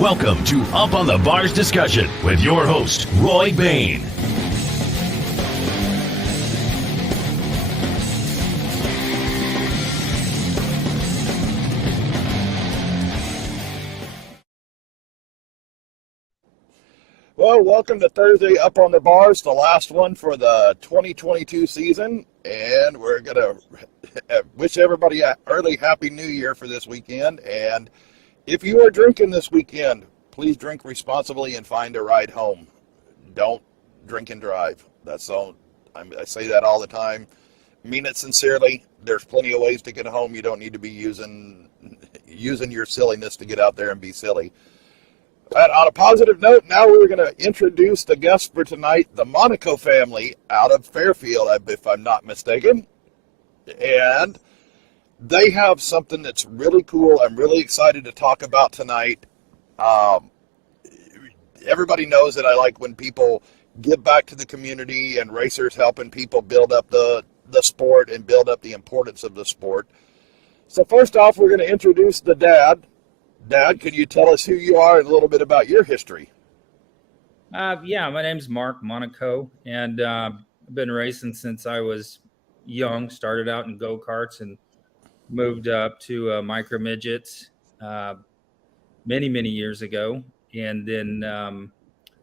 Welcome to Up on the Bars discussion with your host, Roy Bain. Well, welcome to Thursday Up on the Bars, the last one for the 2022 season, and we're going to wish everybody an early Happy New Year for this weekend. And if you are drinking this weekend, please drink responsibly and find a ride home. Don't drink and drive. That's all. I say that all the time. Mean it sincerely. There's plenty of ways to get home. You don't need to be using your silliness to get out there and be silly. But on a positive note, now we're going to introduce the guest for tonight, the Monico family out of Fairfield, if I'm not mistaken. And they have something that's really cool. I'm really excited to talk about tonight. Everybody knows that I like when people give back to the community and racers helping people build up the sport and build up the importance of the sport. So first off, we're going to introduce the dad. Dad, can you tell us who you are and a little bit about your history? Yeah, my name's Mark Monico, and I've been racing since I was young. Started out in go-karts and moved up to micro midgets many years ago, and then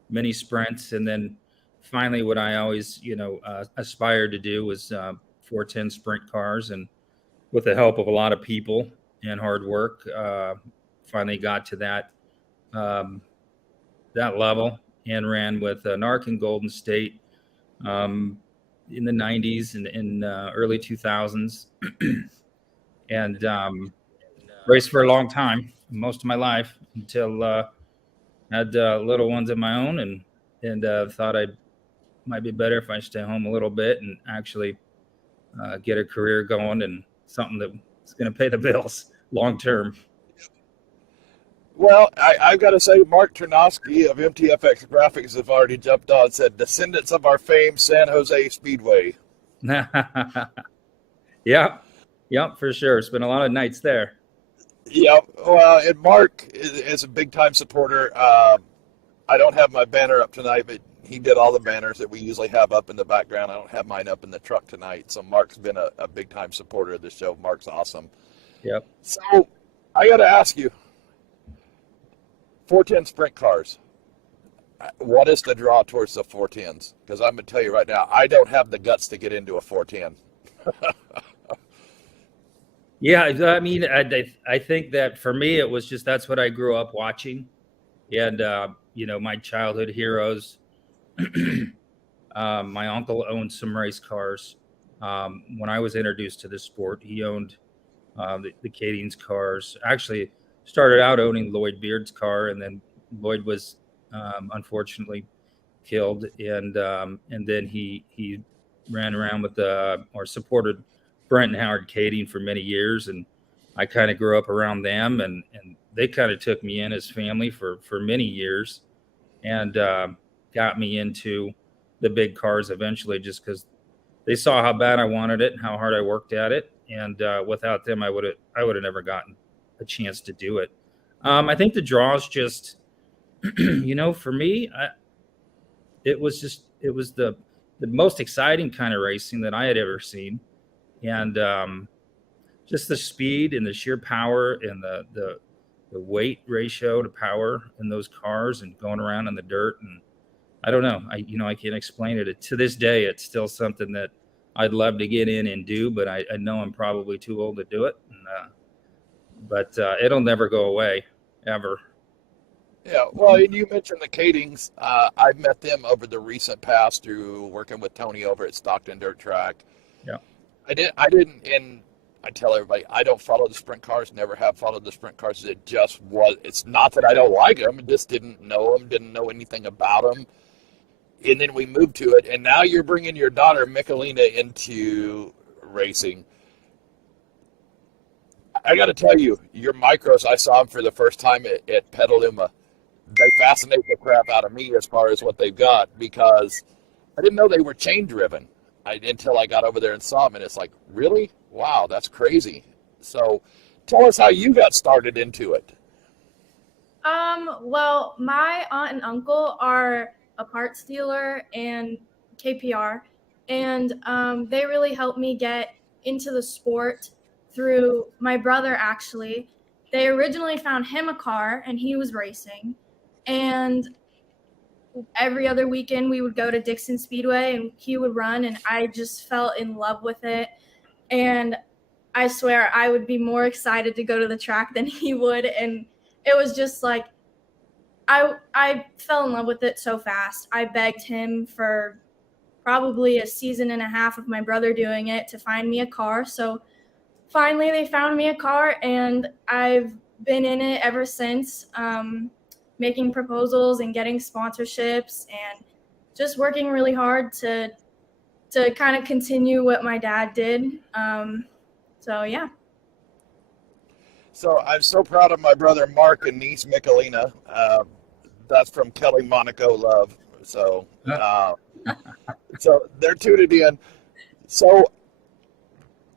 mini sprints, and then finally what I always aspired to do was 410 sprint cars, and with the help of a lot of people and hard work, finally got to that level and ran with NARC in Golden State in the 90s and in early 2000s and raced for a long time, most of my life, until had little ones of my own and thought I might be better if I stay home a little bit and actually get a career going and something that's going to pay the bills long term. Well, I've got to say, Mark Ternosky of MTFX Graphics have already jumped on and said, descendants of our famed San Jose Speedway. Yeah, for sure. It's been a lot of nights there. Yeah, well, and Mark is a big-time supporter. I don't have my banner up tonight, but he did all the banners that we usually have up in the background. I don't have mine up in the truck tonight, so Mark's been a big-time supporter of the show. Mark's awesome. Yep. So I got to ask you, 410 sprint cars, what is the draw towards the 410s? Because I'm going to tell you right now, I don't have the guts to get into a 410. Yeah, I mean, I think that for me, it was just that's what I grew up watching. And, my childhood heroes, my uncle owned some race cars. When I was introduced to the sport, he owned the Cadine's cars. Actually, started out owning Lloyd Beard's car, and then Lloyd was unfortunately killed, and then he ran around with or supported Brent and Howard Cadine for many years, and I kind of grew up around them, and they kind of took me in as family for many years, and got me into the big cars eventually, just because they saw how bad I wanted it and how hard I worked at it, and without them, I would have never gotten a chance to do it. I think the draws just, for me, it was the most exciting kind of racing that I had ever seen. And just the speed and the sheer power and the weight ratio to power in those cars and going around in the dirt. And I don't know, I can't explain it. To this day, it's still something that I'd love to get in and do, but I know I'm probably too old to do it. But it'll never go away, ever. Yeah, well, and you mentioned the Cadings. I've met them over the recent past through working with Tony over at Stockton Dirt Track. Yeah. I didn't, and I tell everybody, I don't follow the sprint cars, never have followed the sprint cars. It's not that I don't like them, I just didn't know them, didn't know anything about them. And then we moved to it, and now you're bringing your daughter, Mickelina, into racing. I got to tell you, your micros, I saw them for the first time at Petaluma. They fascinate the crap out of me as far as what they've got, because I didn't know they were chain driven until I got over there and saw them. And it's like, really? Wow, that's crazy. So tell us how you got started into it. Well, my aunt and uncle are a parts dealer and KPR, and they really helped me get into the sport through my brother, actually. They originally found him a car, and he was racing. And every other weekend, we would go to Dixon Speedway, and he would run, and I just fell in love with it. And I swear I would be more excited to go to the track than he would. And it was just like, I fell in love with it so fast. I begged him for probably a season and a half of my brother doing it to find me a car. So finally they found me a car, and I've been in it ever since, making proposals and getting sponsorships and just working really hard to kind of continue what my dad did. So yeah. So I'm so proud of my brother Mark and niece Mickelina. That's from Kelly Monico Love. So, so they're tuned in. So,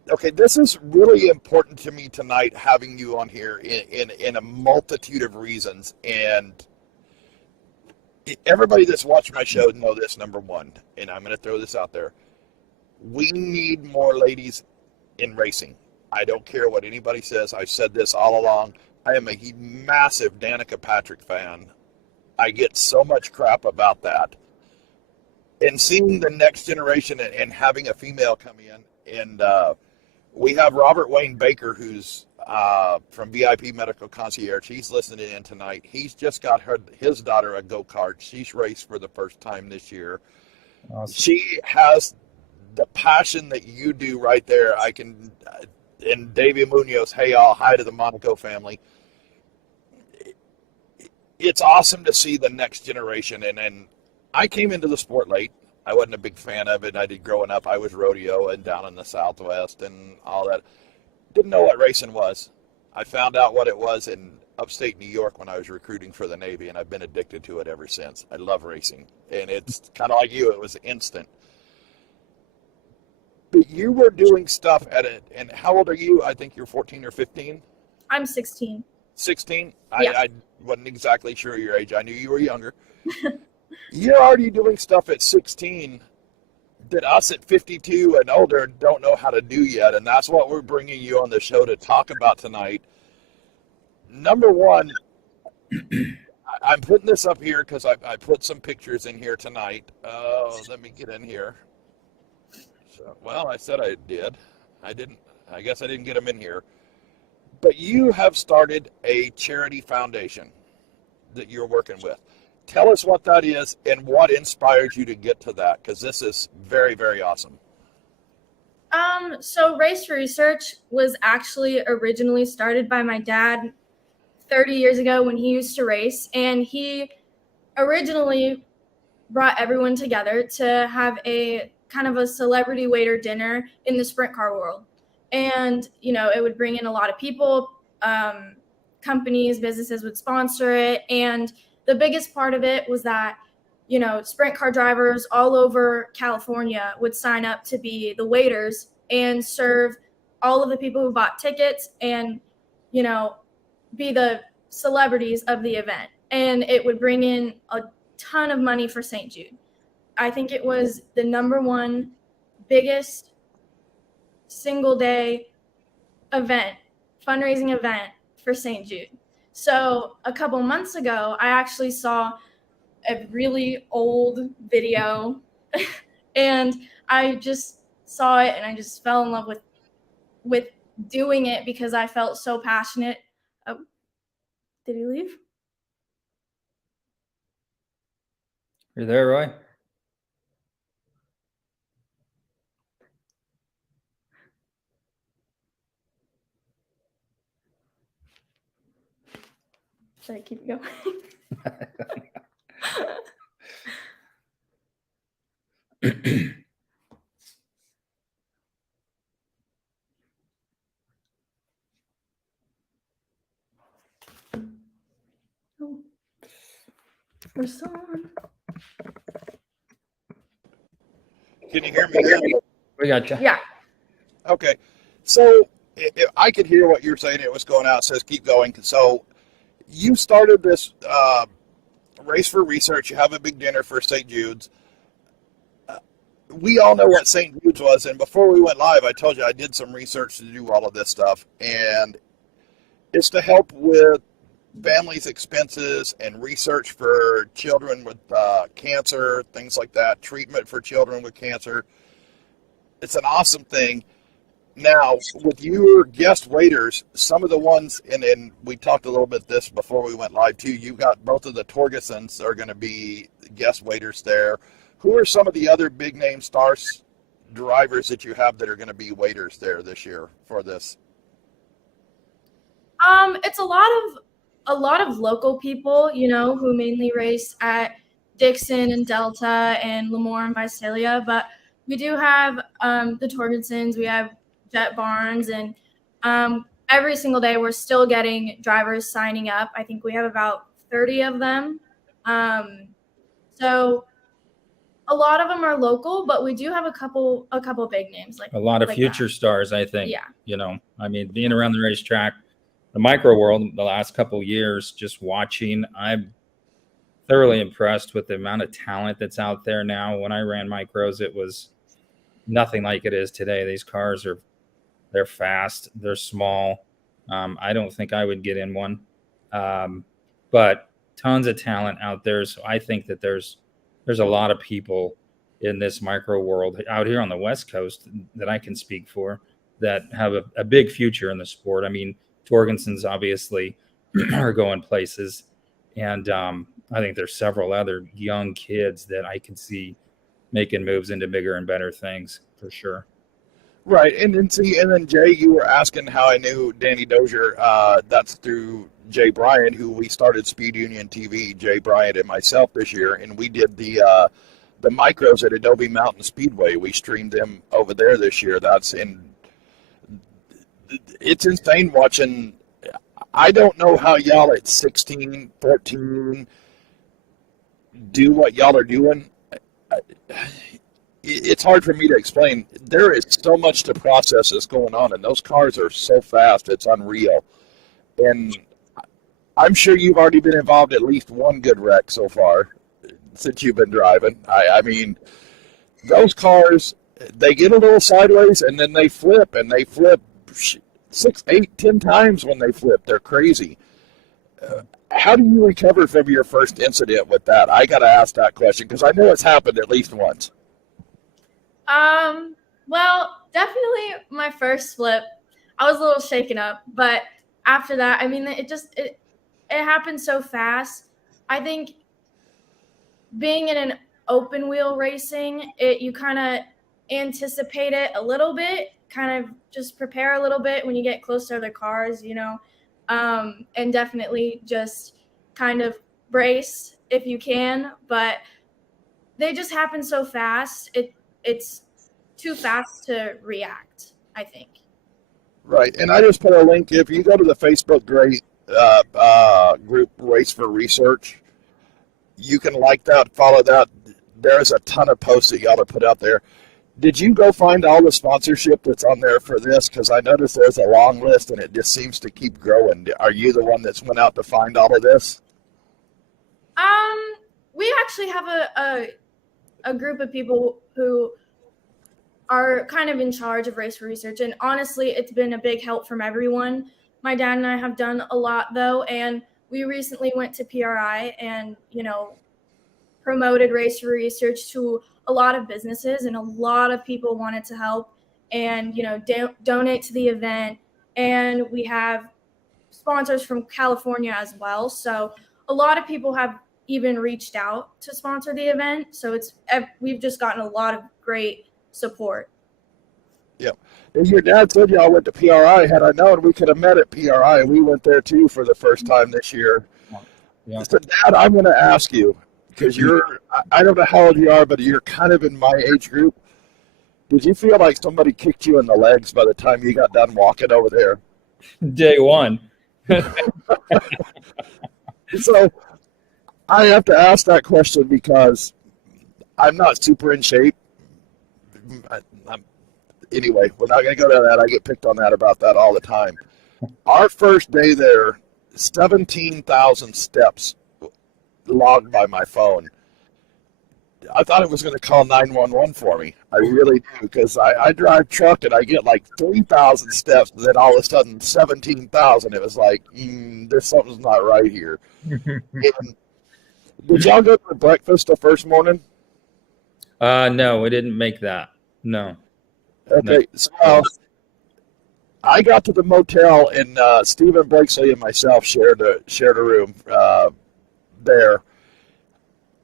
okay, this is really important to me tonight, having you on here in a multitude of reasons. And everybody that's watched my show know this, number one, and I'm going to throw this out there. We need more ladies in racing. I don't care what anybody says. I've said this all along. I am a massive Danica Patrick fan. I get so much crap about that. And seeing the next generation and having a female come in, and we have Robert Wayne Baker, who's from VIP Medical Concierge. He's listening in tonight. He's just got his daughter a go-kart. She's raced for the first time this year. Awesome. She has the passion that you do right there. I can, and Davey Munoz, hey all, hi to the Monico family. It's awesome to see the next generation. And I came into the sport late. I wasn't a big fan of it. I did growing up. I was rodeo and down in the Southwest and all that. Didn't know what racing was. I found out what it was in upstate New York when I was recruiting for the Navy, and I've been addicted to it ever since. I love racing. And it's kind of like you. It was instant. But you were doing stuff at it. And how old are you? I think you're 14 or 15? I'm 16. 16? Yeah. I wasn't exactly sure your age. I knew you were younger. You're already doing stuff at 16 that us at 52 and older don't know how to do yet, and that's what we're bringing you on the show to talk about tonight. Number one, I'm putting this up here because I put some pictures in here tonight. Oh, let me get in here. So, well, I said I did. I didn't. I guess I didn't get them in here. But you have started a charity foundation that you're working with. Tell us what that is and what inspires you to get to that, because this is very, very awesome. So Race for Research was actually originally started by my dad 30 years ago when he used to race, and he originally brought everyone together to have a kind of a celebrity waiter dinner in the sprint car world. And, you know, it would bring in a lot of people, companies, businesses would sponsor it, and the biggest part of it was that, you know, sprint car drivers all over California would sign up to be the waiters and serve all of the people who bought tickets and, you know, be the celebrities of the event. And it would bring in a ton of money for St. Jude. I think it was the number one biggest single day event, fundraising event for St. Jude. So a couple months ago, I actually saw a really old video and I just saw it and I just fell in love with doing it because I felt so passionate. Oh, did he leave? You're there, Roy? Should I keep going? Oh, we're still on. Can you hear me? We got you. Yeah. Okay. So I could hear what you're saying. It was going out. It says keep going. So you started this Race for Research. You have a big dinner for St. Jude's. We all know what St. Jude's was, and before we went live, I told you I did some research to do all of this stuff, and it's to help with families' expenses and research for children with cancer, things like that, treatment for children with cancer. It's an awesome thing. Now, with your guest waiters, some of the ones, and we talked a little bit this before we went live too, you got both of the Torgesons that are going to be guest waiters there. Who are some of the other big name stars drivers that you have that are going to be waiters there this year for this? It's a lot of local people, who mainly race at Dixon and Delta and Lemoore and Visalia, but we do have the Torgensons, we have Jet Barnes, and every single day we're still getting drivers signing up. I think we have about 30 of them. So a lot of them are local, but we do have a couple big names a lot of future stars, I think. Yeah. I mean, being around the racetrack, the micro world, the last couple of years, just watching, I'm thoroughly impressed with the amount of talent that's out there now. When I ran micros, it was nothing like it is today. These cars they're fast, they're small. I don't think I would get in one, but tons of talent out there. So I think that there's a lot of people in this micro world out here on the West Coast that I can speak for that have a big future in the sport. I mean, Torgensons obviously are going places, and I think there's several other young kids that I can see making moves into bigger and better things for sure. Right, and then Jay, you were asking how I knew Danny Dozier. That's through Jay Bryant, who we started Speed Union TV, Jay Bryant and myself this year, and we did the micros at Adobe Mountain Speedway. We streamed them over there this year. It's insane watching. I don't know how y'all at 16, 14 do what y'all are doing. It's hard for me to explain. There is so much to process that's going on, and those cars are so fast, it's unreal. And I'm sure you've already been involved at least one good wreck so far since you've been driving. I mean, those cars, they get a little sideways, and then they flip 6, 8, 10 times when they flip. They're crazy. How do you recover from your first incident with that? I got to ask that question because I know it's happened at least once. Well, definitely my first flip, I was a little shaken up, but after that, I mean, it happened so fast. I think being in an open wheel racing, you kind of anticipate it a little bit, kind of just prepare a little bit when you get close to other cars, and definitely just kind of brace if you can, but they just happen so fast. It's too fast to react, I think. Right, and I just put a link. If you go to the Facebook group Race for Research, you can like that, follow that. There's a ton of posts that y'all have put out there. Did you go find all the sponsorship that's on there for this? Because I noticed there's a long list, and it just seems to keep growing. Are you the one that's went out to find all of this? We actually have a group of people who are kind of in charge of Race for Research, and honestly, it's been a big help from everyone. My dad and I have done a lot, though, and we recently went to PRI and, promoted Race for Research to a lot of businesses, and a lot of people wanted to help and, donate to the event. And we have sponsors from California as well. So a lot of people have even reached out to sponsor the event. So we've just gotten a lot of great support. Yeah. And your dad said y'all went to PRI. Had I known, we could have met at PRI. We went there too for the first time this year. Yeah. So, Dad, I'm going to ask you, because I don't know how old you are, but you're kind of in my age group. Did you feel like somebody kicked you in the legs by the time you got done walking over there? Day one. So I have to ask that question because I'm not super in shape. Anyway, we're not going to go to that. I get picked on that about that all the time. Our first day there, 17,000 steps logged by my phone. I thought it was going to call 911 for me. I really do, because I drive truck and I get like 3,000 steps, and then all of a sudden 17,000. It was like, there's something's not right here. And did y'all go to breakfast the first morning? No, we didn't make that. No. Okay, so I got to the motel, and Stephen Blakesley and myself shared a room there.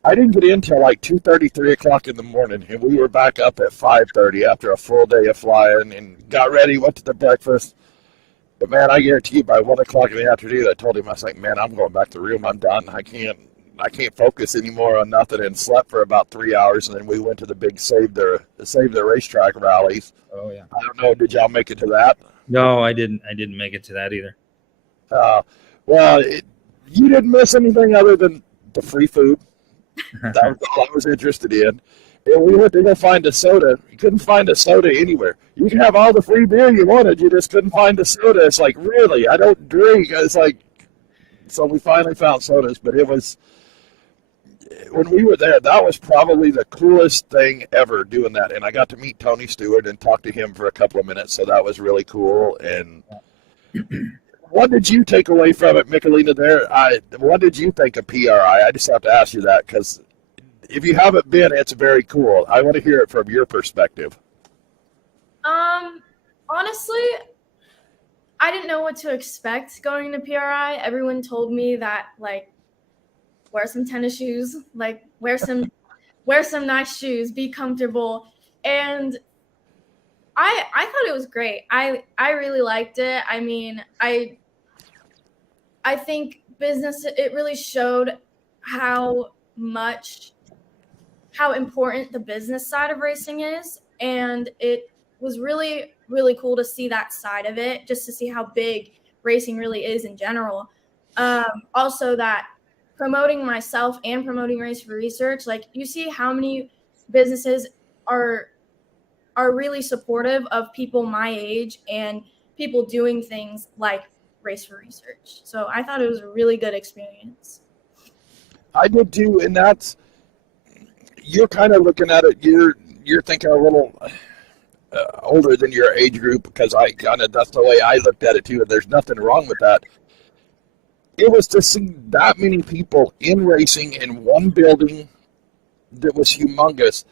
I didn't get in till like 2:30, 3 o'clock in the morning, and we were back up at 5:30 after a full day of flying, and got ready, went to the breakfast. But man, I guarantee you by 1 o'clock in the afternoon, I told him, I was like, man, I'm going back to the room. I'm done. I can't focus anymore on nothing, and slept for about 3 hours, and then we went to the big Save the Racetrack rallies. Oh yeah. I don't know, did y'all make it to that? No, I didn't make it to that either. Well, you didn't miss anything other than the free food. That was all I was interested in. And we went to go find a soda. You couldn't find a soda anywhere. You could have all the free beer you wanted. You just couldn't find a soda. It's like, really? I don't drink. It's like, so we finally found sodas. But it was, when we were there, that was probably the coolest thing ever doing that. And I got to meet Tony Stewart and talk to him for a couple of minutes. So that was really cool. And what did you take away from it, Mickelina, there? What did you think of PRI? I just have to ask you that, because if you haven't been, it's very cool. I want to hear it from your perspective. Honestly, I didn't know what to expect going to PRI. Everyone told me that, like, wear some tennis shoes, like wear some nice shoes, be comfortable. And I thought it was great. I really liked it. I mean, I think business, it really showed how important the business side of racing is. And it was really, really cool to see that side of it, just to see how big racing really is in general. Also that promoting myself and promoting Race for Research, like, you see how many businesses are really supportive of people my age and people doing things like Race for Research. So I thought it was a really good experience. I did too, and you're kind of looking at it, you're thinking a little older than your age group, because that's the way I looked at it too, and there's nothing wrong with that. It was to see that many people in racing in one building that was humongous.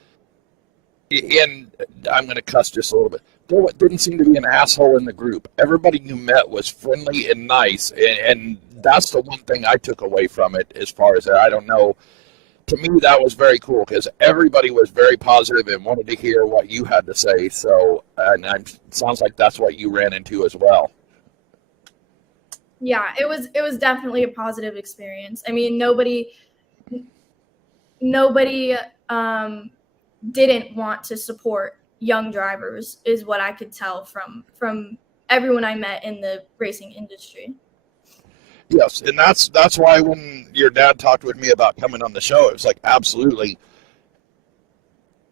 And I'm going to cuss just a little bit. There didn't seem to be an asshole in the group. Everybody you met was friendly and nice, and that's the one thing I took away from it. As far as that, I don't know. To me, that was very cool, because everybody was very positive and wanted to hear what you had to say. So, and it sounds like that's what you ran into as well. Yeah, it was definitely a positive experience. I mean, nobody didn't want to support young drivers, is what I could tell from everyone I met in the racing industry. Yes, and that's why when your dad talked with me about coming on the show, it was like, absolutely.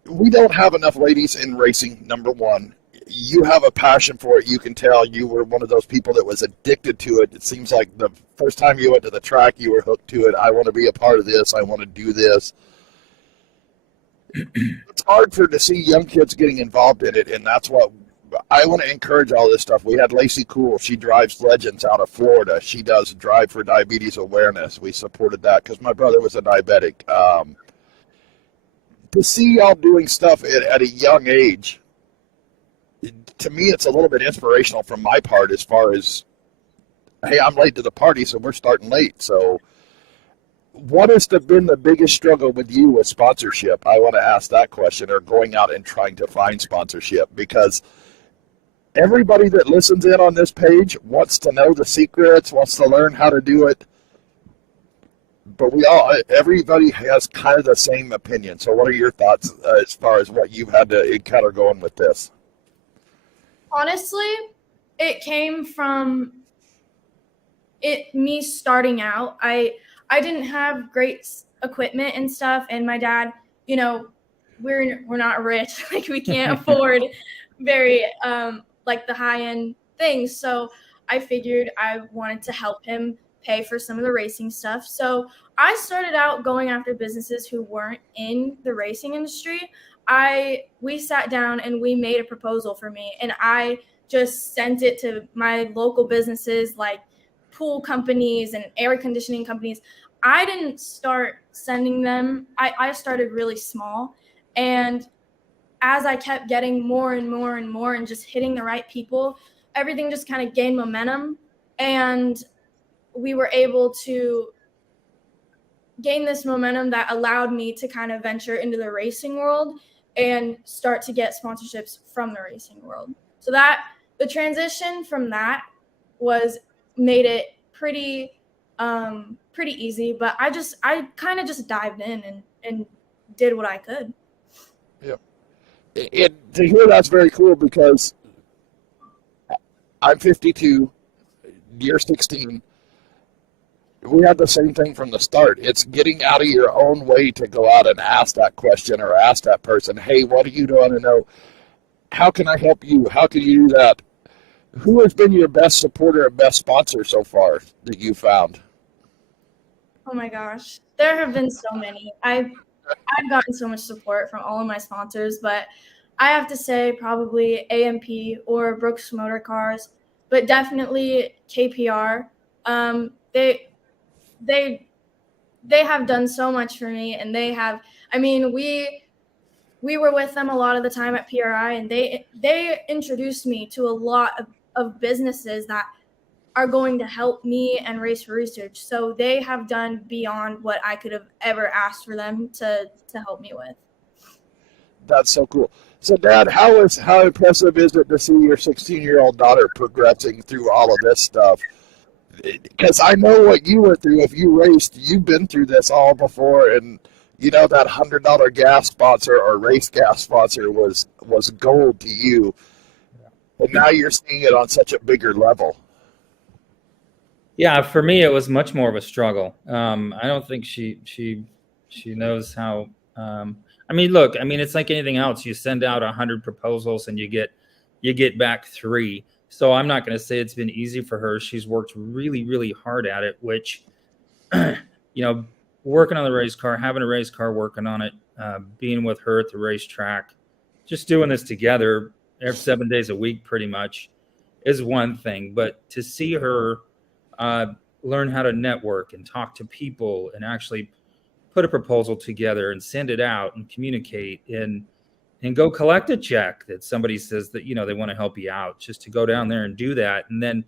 We don't have enough ladies in racing, number one. You have a passion for it. You can tell you were one of those people that was addicted to it. It seems like the first time you went to the track, you were hooked to it. I want to be a part of this. I want to do this. It's hard to see young kids getting involved in it, and that's what I want to encourage. All this stuff. We had Lacey Cool. She drives Legends out of Florida. She does Drive for Diabetes Awareness. We supported that because my brother was a diabetic. To see y'all doing stuff at a young age, to me, it's a little bit inspirational from my part, as far as, hey, I'm late to the party, so we're starting late. So what has been the biggest struggle with you with sponsorship? I want to ask that question, or going out and trying to find sponsorship, because everybody that listens in on this page wants to know the secrets, wants to learn how to do it. But everybody has kind of the same opinion. So what are your thoughts as far as what you've had to encounter going with this? Honestly, it came from me starting out. I didn't have great equipment and stuff, and my dad, we're not rich, like we can't afford very like the high end things. So I figured I wanted to help him pay for some of the racing stuff. So I started out going after businesses who weren't in the racing industry. We sat down and we made a proposal for me, and I just sent it to my local businesses like pool companies and air conditioning companies. I didn't start sending them. I started really small. And as I kept getting more and more and more and just hitting the right people, everything just kind of gained momentum. And we were able to gain this momentum that allowed me to kind of venture into the racing world and start to get sponsorships from the racing world. So that the transition from that made it pretty easy, but I kind of just dived in and did what I could. Yeah. And to hear that's very cool, because I'm 52, you're 16. We had the same thing from the start. It's getting out of your own way to go out and ask that question or ask that person, hey, what are you doing to know? How can I help you? How can you do that? Who has been your best supporter and best sponsor so far that you found? Oh my gosh, there have been so many. I've gotten so much support from all of my sponsors, but I have to say probably AMP or Brooks Motor Cars, but definitely KPR. They have done so much for me, and they have. I mean, we were with them a lot of the time at PRI, and they introduced me to a lot of businesses that are going to help me and Race for Research. So they have done beyond what I could have ever asked for them to help me with. That's so cool. So, Dad, how impressive is it to see your 16-year-old daughter progressing through all of this stuff? Because I know what you went through. If you raced, you've been through this all before, and you know that $100 gas sponsor or race gas sponsor was gold to you, and now you're seeing it on such a bigger level. Yeah, for me, it was much more of a struggle. I don't think she knows how. I mean, look, I mean, it's like anything else. You send out 100 proposals and you get back 3. So I'm not going to say it's been easy for her. She's worked really, really hard at it, which, working on the race car, having a race car, working on it, being with her at the racetrack, just doing this together every 7 days a week, pretty much, is one thing. But to see her learn how to network and talk to people and actually put a proposal together and send it out and communicate and go collect a check that somebody says that, they want to help you out, just to go down there and do that. And then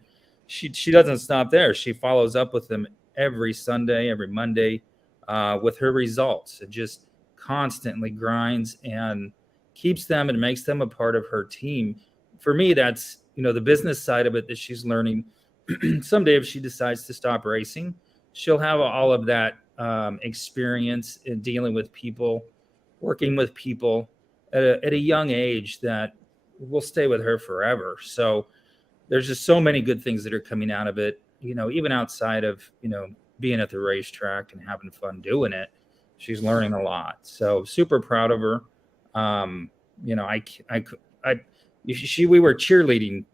she doesn't stop there. She follows up with them every Sunday, every Monday with her results, and just constantly grinds and keeps them and makes them a part of her team. For me, that's, the business side of it that she's learning. Someday, if she decides to stop racing, she'll have all of that experience in dealing with people, working with people at a young age that will stay with her forever. So there's just so many good things that are coming out of it, even outside of, being at the racetrack and having fun doing it. She's learning a lot. So super proud of her. We were cheerleading,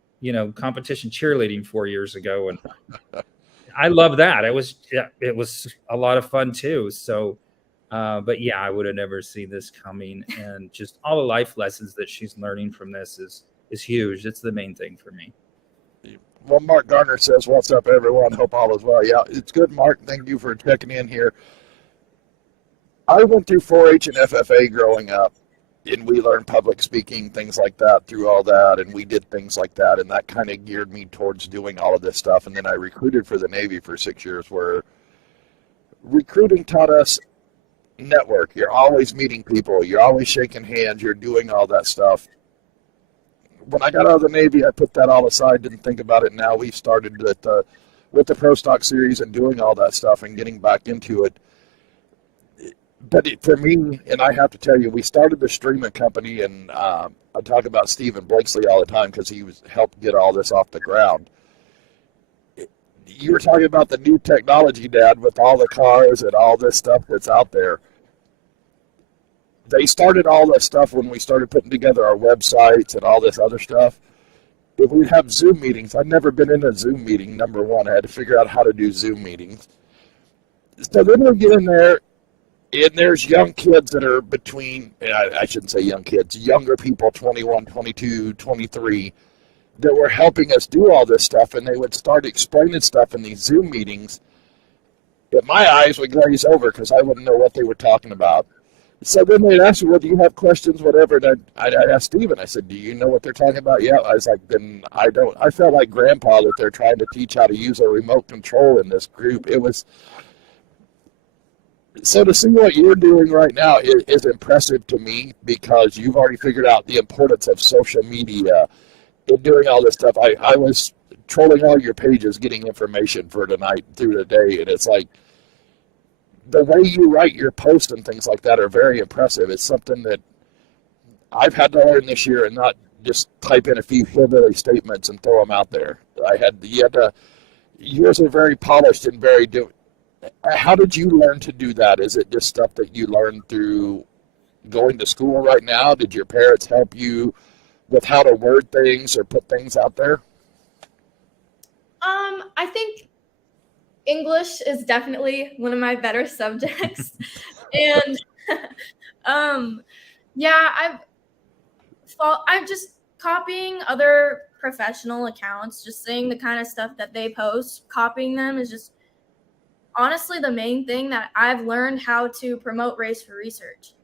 competition cheerleading 4 years ago. And I love that. It was a lot of fun too. So, but yeah, I would have never seen this coming, and just all the life lessons that she's learning from this is huge. It's the main thing for me. Well, Mark Garner says, what's up, everyone? Hope all is well. Yeah, it's good, Mark. Thank you for checking in here. I went through 4-H and FFA growing up, and we learned public speaking, things like that through all that, and we did things like that, and that kind of geared me towards doing all of this stuff. And then I recruited for the Navy for 6 years, where recruiting taught us network. You're always meeting people. You're always shaking hands. You're doing all that stuff. When I got out of the Navy, I put that all aside, didn't think about it. Now we've started with the Pro Stock Series and doing all that stuff and getting back into it. But for me, and I have to tell you, we started the streaming company, and I talk about Stephen Blakesley all the time because he helped get all this off the ground. You were talking about the new technology, Dad, with all the cars and all this stuff that's out there. They started all this stuff when we started putting together our websites and all this other stuff. if we'd have Zoom meetings. I'd never been in a Zoom meeting, number one. I had to figure out how to do Zoom meetings. So then we get in there, and there's young kids that are between, I shouldn't say young kids, younger people, 21, 22, 23, that were helping us do all this stuff, and they would start explaining stuff in these Zoom meetings. But my eyes would glaze over because I wouldn't know what they were talking about. So then they'd ask me, well, do you have questions, whatever? And I'd ask Steven, I said, do you know what they're talking about? Yeah. I was like, then I don't. I felt like grandpa that they're trying to teach how to use a remote control in this group. It was, so to see what you're doing right now is impressive to me, because you've already figured out the importance of social media in doing all this stuff. I was trolling all your pages, getting information for tonight through the day, and it's like, the way you write your posts and things like that are very impressive. It's something that I've had to learn this year, and not just type in a few hillbilly statements and throw them out there. Yours are very polished and very How did you learn to do that? Is it just stuff that you learned through going to school right now? Did your parents help you with how to word things or put things out there? I think English is definitely one of my better subjects. And I'm just copying other professional accounts, just saying the kind of stuff that they post. Copying them is just honestly the main thing that I've learned how to promote Race for Research,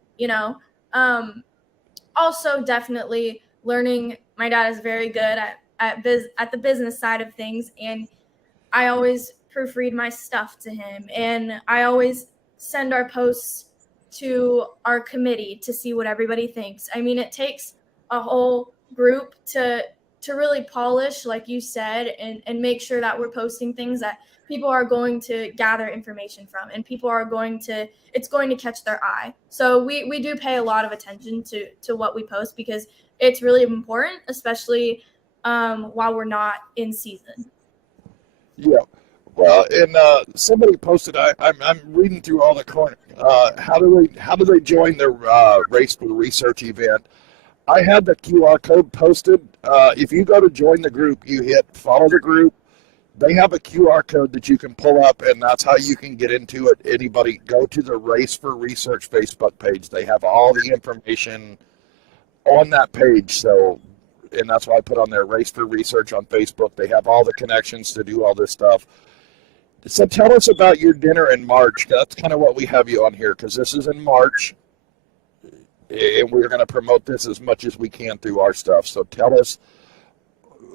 Also definitely learning. My dad is very good at the business side of things, and I always proofread my stuff to him, and I always send our posts to our committee to see what everybody thinks. I mean, it takes a whole group to really polish, like you said, and make sure that we're posting things that people are going to gather information from, and people are it's going to catch their eye. So we do pay a lot of attention to what we post, because it's really important, especially while we're not in season. Yeah. Well, and somebody posted. I'm reading through all the corner. How do they join the Race for Research event? I had the QR code posted. If you go to join the group, you hit follow the group. They have a QR code that you can pull up, and that's how you can get into it. Anybody, go to the Race for Research Facebook page. They have all the information on that page. So, and that's why I put on there, Race for Research on Facebook. They have all the connections to do all this stuff. So tell us about your dinner in March. That's kind of what we have you on here, because this is in March, and we're going to promote this as much as we can through our stuff. So tell us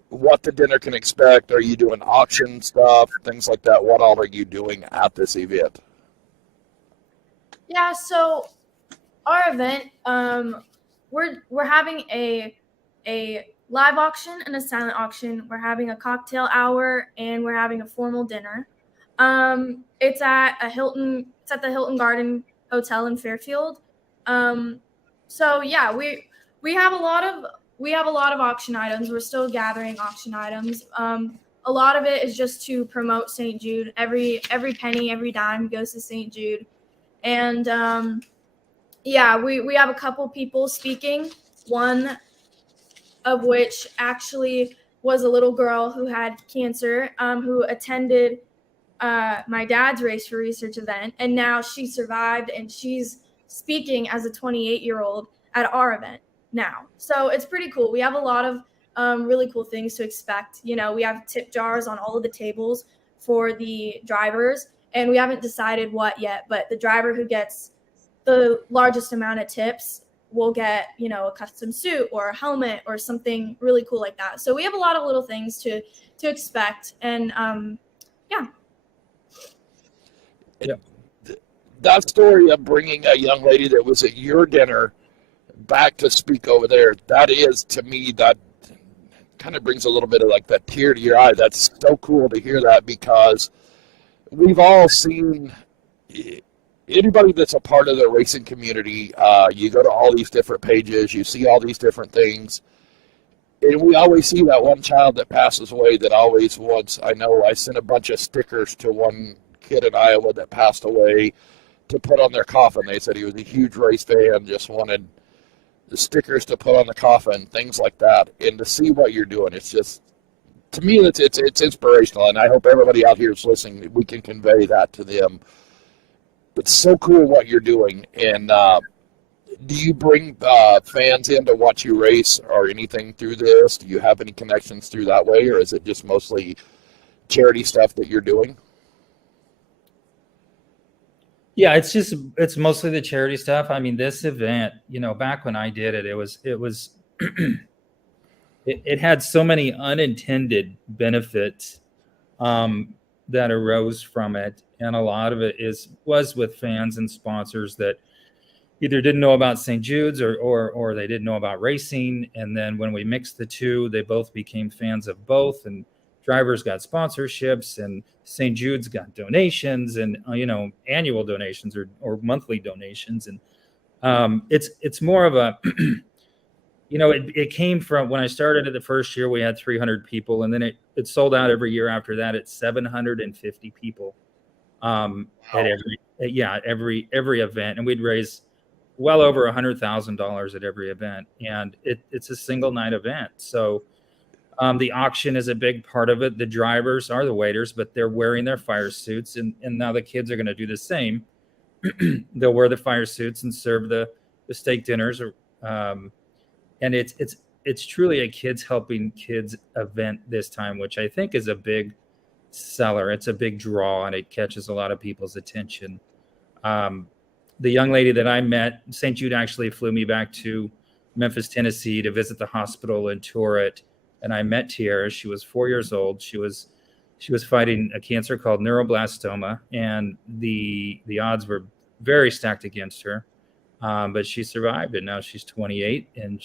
what the dinner can expect. Are you doing auction stuff, things like that? What all are you doing at this event? Yeah, so our event, we're having a live auction and a silent auction. We're having a cocktail hour, and we're having a formal dinner. It's at the Hilton Garden Hotel in Fairfield. So yeah, we have a lot of auction items. We're still gathering auction items. A lot of it is just to promote St. Jude. Every penny, every dime goes to St. Jude. And we have a couple people speaking, one of which actually was a little girl who had cancer, who attended my dad's Race for Research event, and now she survived, and she's speaking as a 28-year-old at our event now. So it's pretty cool. We have a lot of really cool things to expect. We have tip jars on all of the tables for the drivers, and we haven't decided what yet, but the driver who gets the largest amount of tips will get, a custom suit or a helmet or something really cool like that. So we have a lot of little things to expect, and Yeah. That story of bringing a young lady that was at your dinner back to speak over there, that is, to me, that kind of brings a little bit of like that tear to your eye. That's so cool to hear that, because we've all seen, anybody that's a part of the racing community, you go to all these different pages, you see all these different things, and we always see that one child that passes away that always wants. I know I sent a bunch of stickers to one kid in Iowa that passed away to put on their coffin. They said he was a huge race fan, just wanted stickers to put on the coffin, things like that, and to see what you're doing, it's just, to me, it's inspirational, and I hope everybody out here is listening. We can convey that to them. It's so cool what you're doing, and do you bring fans in to watch you race or anything through this? Do you have any connections through that way, or is it just mostly charity stuff that you're doing? Yeah, it's mostly the charity stuff. I mean, this event, back when I did it, it had so many unintended benefits that arose from it, and a lot of it was with fans and sponsors that either didn't know about St. Jude's or they didn't know about racing, and then when we mixed the two, they both became fans of both, and drivers got sponsorships, and St. Jude's got donations, and annual donations or monthly donations, and it's more of a it came from when I started it the first year. We had 300 people, and then it sold out every year after that. It's 750 people at every event, and we'd raise well over $100,000 at every event, and it's a single night event. So the auction is a big part of it. The drivers are the waiters, but they're wearing their fire suits, and now the kids are going to do the same. They'll wear the fire suits and serve the steak dinners, and it's truly a kids helping kids event this time, which I think is a big seller. It's a big draw, and it catches a lot of people's attention. The young lady that I met, St. Jude actually flew me back to Memphis, Tennessee to visit the hospital and tour it. And I met Tiara. She was 4 years old. She was fighting a cancer called neuroblastoma, and the odds were very stacked against her. But she survived, and now she's 28, and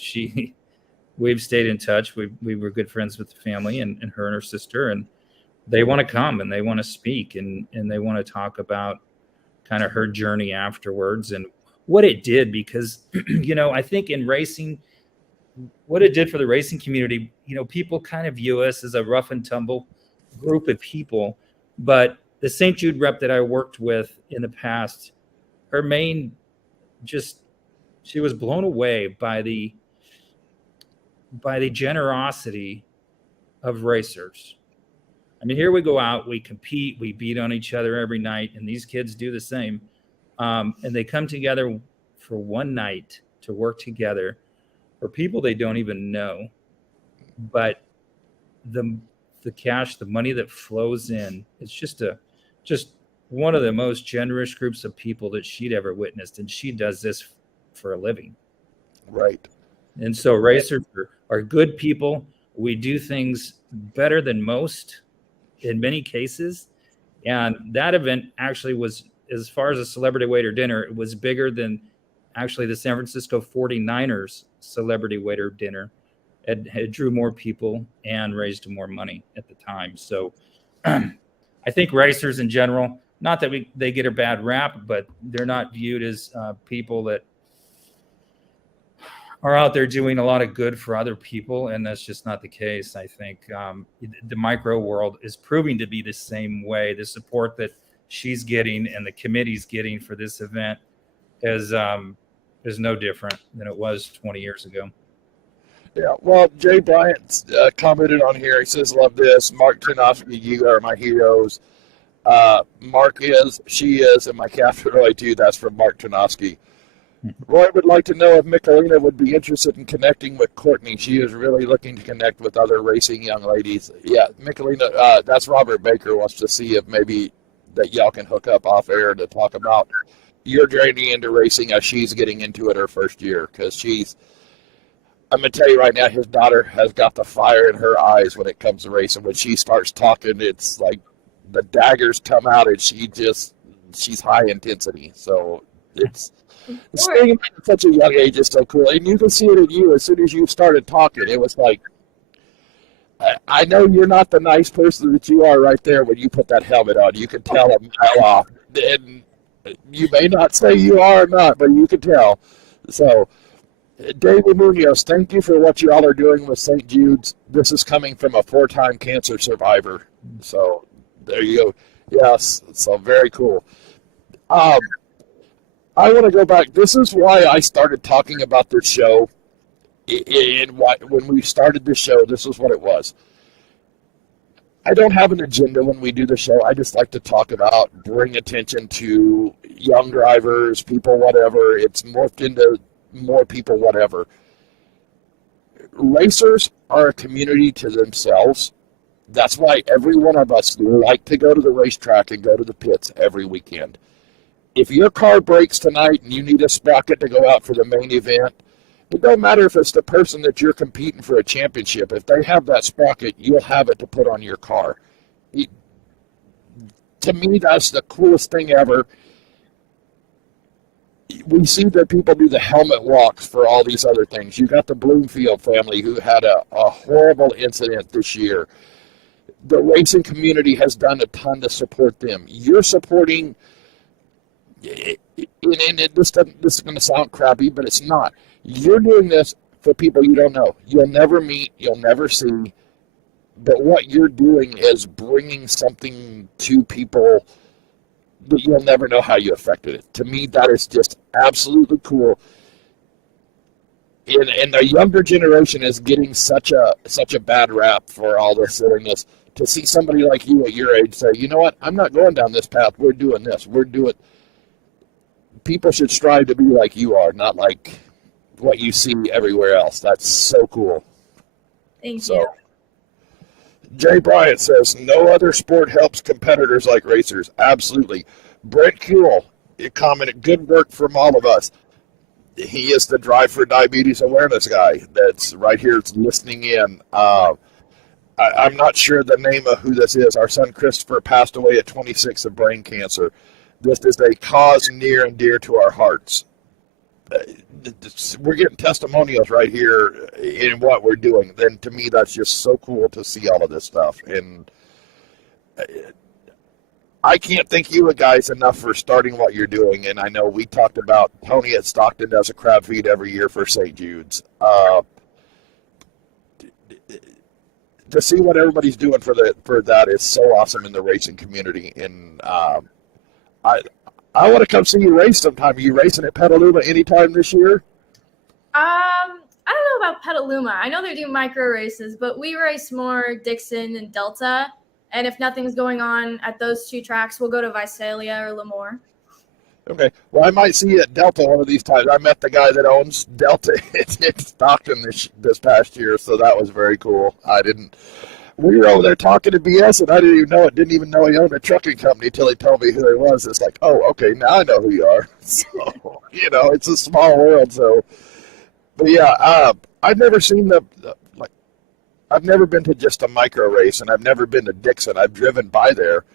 we've stayed in touch. We were good friends with the family and her and her sister, and they want to come and they want to speak and they want to talk about kind of her journey afterwards and what it did, because I think in racing, what it did for the racing community, people kind of view us as a rough and tumble group of people, but the St. Jude rep that I worked with in the past, her main, she was blown away by the generosity of racers. I mean, here we go out, we compete, we beat on each other every night, and these kids do the same. And they come together for one night to work together for people they don't even know. But the cash, the money that flows in, it's just one of the most generous groups of people that she'd ever witnessed. And she does this for a living. Right. And so racers are good people. We do things better than most in many cases. And that event actually was, as far as a celebrity waiter dinner, it was bigger than actually the San Francisco 49ers celebrity waiter dinner. It drew more people and raised more money at the time. So I think racers in general, not that they get a bad rap, but they're not viewed as people that are out there doing a lot of good for other people, and that's just not the case. I think the micro world is proving to be the same way. The support that she's getting and the committee's getting for this event is no different than it was 20 years ago. Yeah, well, Jay Bryant commented on here. He says, love this. Mark Tenoski, you are my heroes. Mark is, she is, and my captain really too. That's from Mark Tenoski. Roy would like to know if Mickelina would be interested in connecting with Courtney. She is really looking to connect with other racing young ladies. Yeah, Mickelina, that's Robert Baker, wants to see if maybe that y'all can hook up off air to talk about your journey into racing as she's getting into it her first year. Because I'm going to tell you right now, his daughter has got the fire in her eyes when it comes to racing. When she starts talking, it's like the daggers come out and she's high intensity. So it's staying at such a young age is so cool. And you can see it in you as soon as you started talking. It was like, I know you're not the nice person that you are right there when you put that helmet on. You can tell a mile off. And you may not say you are or not, but you can tell. So, David Munoz, thank you for what you all are doing with St. Jude's. This is coming from a 4-time cancer survivor. So, there you go. Yes, so very cool. I want to go back. This is why I started talking about this show When we started the show, this is what it was. I don't have an agenda when we do the show. I just like to talk about, bring attention to young drivers, people, whatever. It's morphed into more people, whatever. Racers are a community to themselves. That's why every one of us like to go to the racetrack and go to the pits every weekend. If your car breaks tonight and you need a sprocket to go out for the main event, it don't matter if it's the person that you're competing for a championship. If they have that sprocket, you'll have it to put on your car. To me, that's the coolest thing ever. We see that people do the helmet walks for all these other things. You got the Bloomfield family who had a horrible incident this year. The racing community has done a ton to support them. You're supporting, and this is going to sound crappy, but it's not. You're doing this for people you don't know. You'll never meet, you'll never see. But what you're doing is bringing something to people that you'll never know how you affected it. To me, that is just absolutely cool. And the younger generation is getting such a bad rap for all this silliness. To see somebody like you at your age say, you know what, I'm not going down this path. We're doing this. People should strive to be like you are, not like what you see everywhere else. That's so cool. Thank you. Jay Bryant says, no other sport helps competitors like racers. Absolutely. Brent Kuehl commented, good work from all of us. He is the Drive for Diabetes Awareness guy that's right here listening in. I'm not sure the name of who this is. Our son Christopher passed away at 26 of brain cancer. This is a cause near and dear to our hearts. We're getting testimonials right here in what we're doing. Then to me, that's just so cool to see all of this stuff. And I can't thank you guys enough for starting what you're doing. And I know we talked about Tony at Stockton does a crab feed every year for St. Jude's. To see what everybody's doing for that is so awesome in the racing community. And I want to come see you race sometime. Are you racing at Petaluma anytime this year? I don't know about Petaluma. I know they do micro races, but we race more Dixon and Delta. And if nothing's going on at those two tracks, we'll go to Visalia or Lemoore. Okay. Well, I might see you at Delta one of these times. I met the guy that owns Delta in Stockton this past year, so that was very cool. We were over there talking to BS, and I didn't even know it. Didn't even know he owned a trucking company until he told me who he was. It's like, oh, okay, now I know who you are. So, it's a small world. So, but yeah, I've never seen I've never been to just a micro race, and I've never been to Dixon. I've driven by there.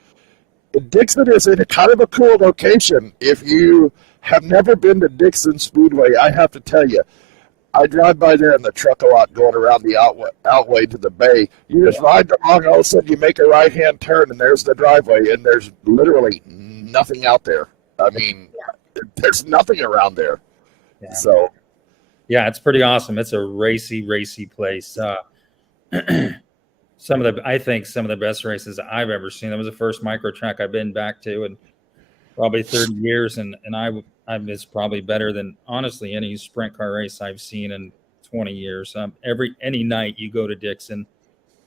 Dixon is in a kind of a cool location. If you have never been to Dixon Speedway, I have to tell you, I drive by there in the truck a lot going around the outway to the bay. You just ride along, and all of a sudden you make a right-hand turn, and there's the driveway, and there's literally nothing out there. I mean, there's nothing around there. Yeah. So, yeah, it's pretty awesome. It's a racy place. I think some of the best races I've ever seen. That was the first micro track I've been back to in probably 30 years, and it's probably better than honestly any sprint car race I've seen in 20 years. Any night you go to Dixon,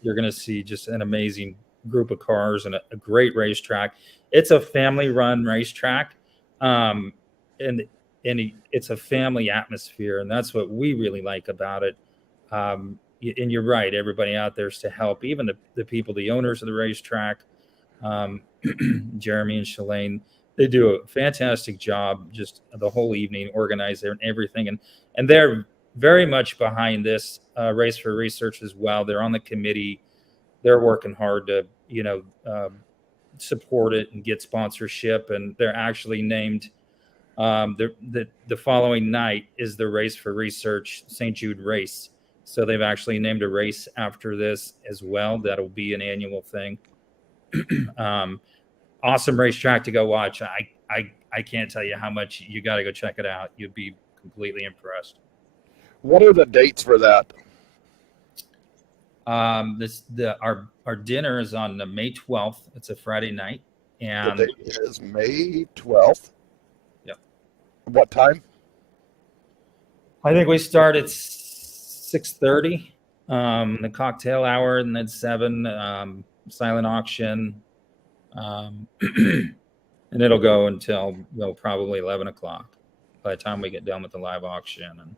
you're going to see just an amazing group of cars and a great racetrack. It's a family-run racetrack, and it's a family atmosphere, and that's what we really like about it. And you're right, everybody out there is to help, even the people, the owners of the racetrack, Jeremy and Shalane. They do a fantastic job just the whole evening, organize there and everything. And they're very much behind this Race for Research as well. They're on the committee. They're working hard to, support it and get sponsorship. And they're actually named the following night is the Race for Research St. Jude race. So they've actually named a race after this as well. That'll be an annual thing. Awesome racetrack to go watch. I can't tell you how much you got to go check it out. You'd be completely impressed. What are the dates for that? Our dinner is on May 12th. It's a Friday night, and the date is May 12th. Yep. What time? I think we start at 6:30, the cocktail hour, and then 7, silent auction, and it'll go until probably 11 o'clock by the time we get done with the live auction. And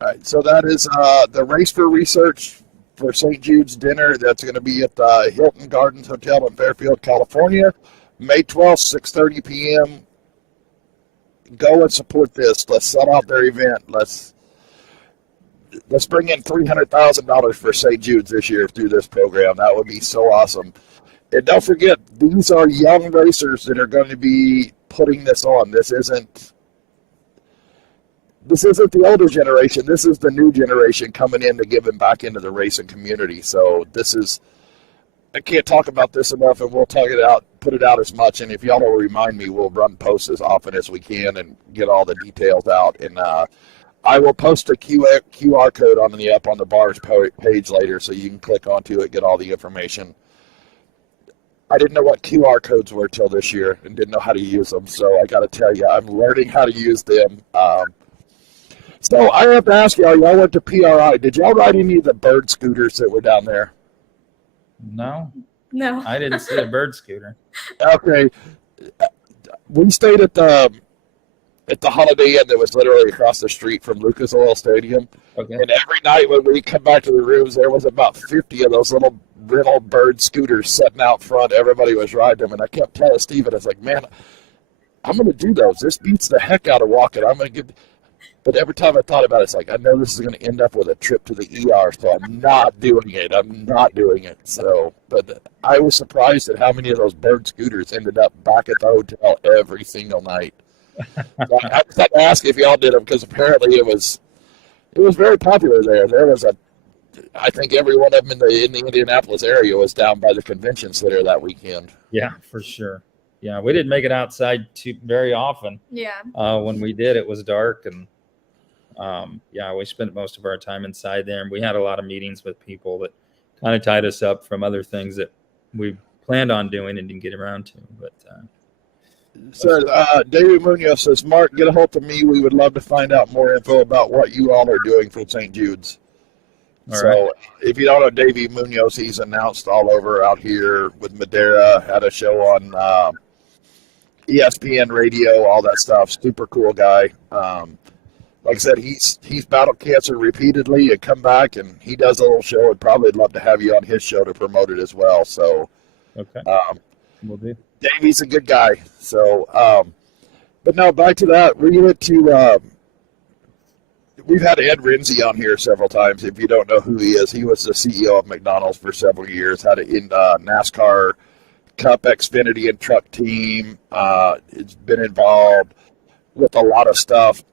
All right, so that is the Race for Research for St. Jude's dinner. That's going to be at the Hilton Gardens Hotel in Fairfield, California, May 12th, 6:30 p.m. Go and support this. Let's sell out their event. Let's bring in $300,000 for St. Jude's this year through this program. That would be so awesome. And don't forget, these are young racers that are going to be putting this on. This isn't the older generation. This is the new generation coming in to giving back into the racing community. So I can't talk about this enough, and we'll talk it out, put it out as much. And if y'all will remind me, we'll run posts as often as we can and get all the details out. And I will post a QR code on the bars page later, so you can click onto it, get all the information. I didn't know what QR codes were till this year and didn't know how to use them. So I got to tell you, I'm learning how to use them. So I have to ask y'all went to PRI. Did y'all ride any of the bird scooters that were down there? no, No. I didn't see a bird scooter. Okay. We stayed at the Holiday Inn that was literally across the street from Lucas Oil Stadium. Okay. And every night when we come back to the rooms, there was about 50 of those little rental bird scooters sitting out front. Everybody was riding them. And I kept telling Steven, I was like, man, I'm going to do those. This beats the heck out of walking. But every time I thought about it, it's like, I know this is going to end up with a trip to the ER, so I'm not doing it. So, but I was surprised at how many of those bird scooters ended up back at the hotel every single night. I just had to ask if y'all did them, because apparently it was very popular there. There was I think every one of them in the Indianapolis area was down by the convention center that weekend. Yeah, for sure. Yeah, we didn't make it outside very often. Yeah. When we did, it was dark, and we spent most of our time inside there. And we had a lot of meetings with people that kind of tied us up from other things that we planned on doing and didn't get around to. But So David Munoz says, Mark, get a hold of me. We would love to find out more info about what you all are doing for St. Jude's. All So right. if you don't know Davey Munoz, he's announced all over out here with Madera, had a show on ESPN radio, all that stuff. Super cool guy. Like I said, he's battled cancer repeatedly and come back, and he does a little show. I'd probably love to have you on his show to promote it as well. So Okay. We'll do. Davey's a good guy. So, but no, back to that. We went to, we've had Ed Renzi on here several times. If you don't know who he is, he was the CEO of McDonald's for several years, had an NASCAR Cup Xfinity and truck team. It's been involved with a lot of stuff.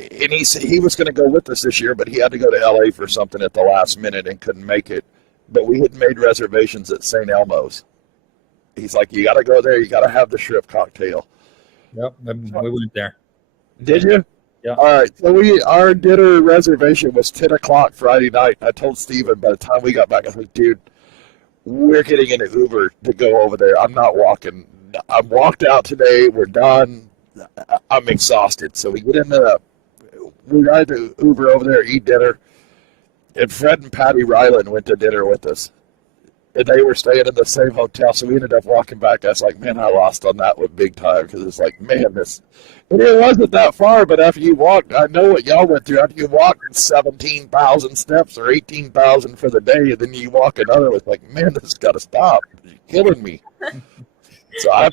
And he was going to go with us this year, but he had to go to LA for something at the last minute and couldn't make it. But we had made reservations at St. Elmo's. He's like, you got to go there. You got to have the shrimp cocktail. Yep, we went there. Did you? Yeah. All right. So our dinner reservation was 10 o'clock Friday night. I told Steven by the time we got back, I was like, dude, we're getting in an Uber to go over there. I'm not walking. I'm walked out today. We're done. I'm exhausted. So we ride the Uber over there, eat dinner. And Fred and Patty Ryland went to dinner with us. And they were staying in the same hotel, so we ended up walking back. I was like, man, I lost on that one big time, because it's like, man, and it wasn't that far, but after you walked, I know what y'all went through. After you walked 17,000 steps or 18,000 for the day, and then you walk another, it's like, man, this has got to stop. You're killing me. So I'm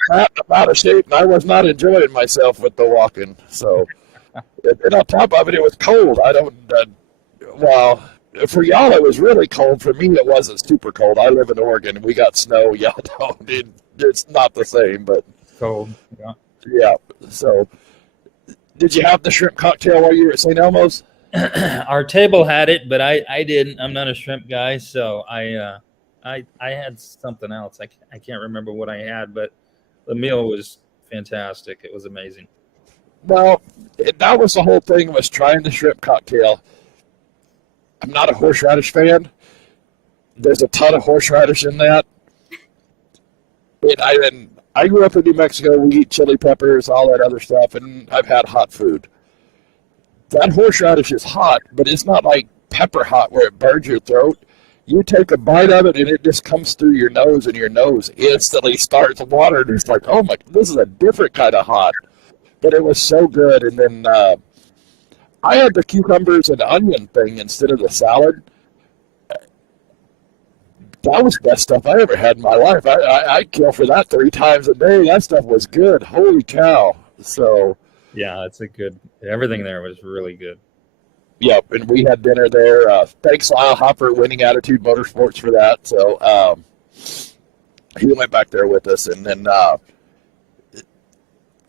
out of shape, and I was not enjoying myself with the walking. So, and on top of it, it was cold. Well, for y'all, it was really cold. For me, it wasn't super cold. I live in Oregon, and we got snow. Y'all don't. It's not the same, but Cold. Yeah. yeah. So, did you have the shrimp cocktail while you were at St. Elmo's? Our table had it, but I didn't. I'm not a shrimp guy, so I had something else. I can't remember what I had, but the meal was fantastic. It was amazing. Well, that was the whole thing, was trying the shrimp cocktail. I'm not a horseradish fan. There's a ton of horseradish in that. And I grew up in New Mexico. We eat chili peppers, all that other stuff, and I've had hot food. that horseradish is hot, but it's not like pepper hot where it burns your throat. You take a bite of it and it just comes through your nose, and your nose instantly starts watering. It's like, oh my, this is a different kind of hot. But it was so good. And then I had the cucumbers and onion thing instead of the salad. That was the best stuff I ever had in my life. I'd kill for that 3 times a day. That stuff was good. Holy cow. So. Yeah, it's a good, everything there was really good. Yep, and we had dinner there. Thanks, Lyle Hopper, Winning Attitude Motorsports, for that. So he went back there with us. And then I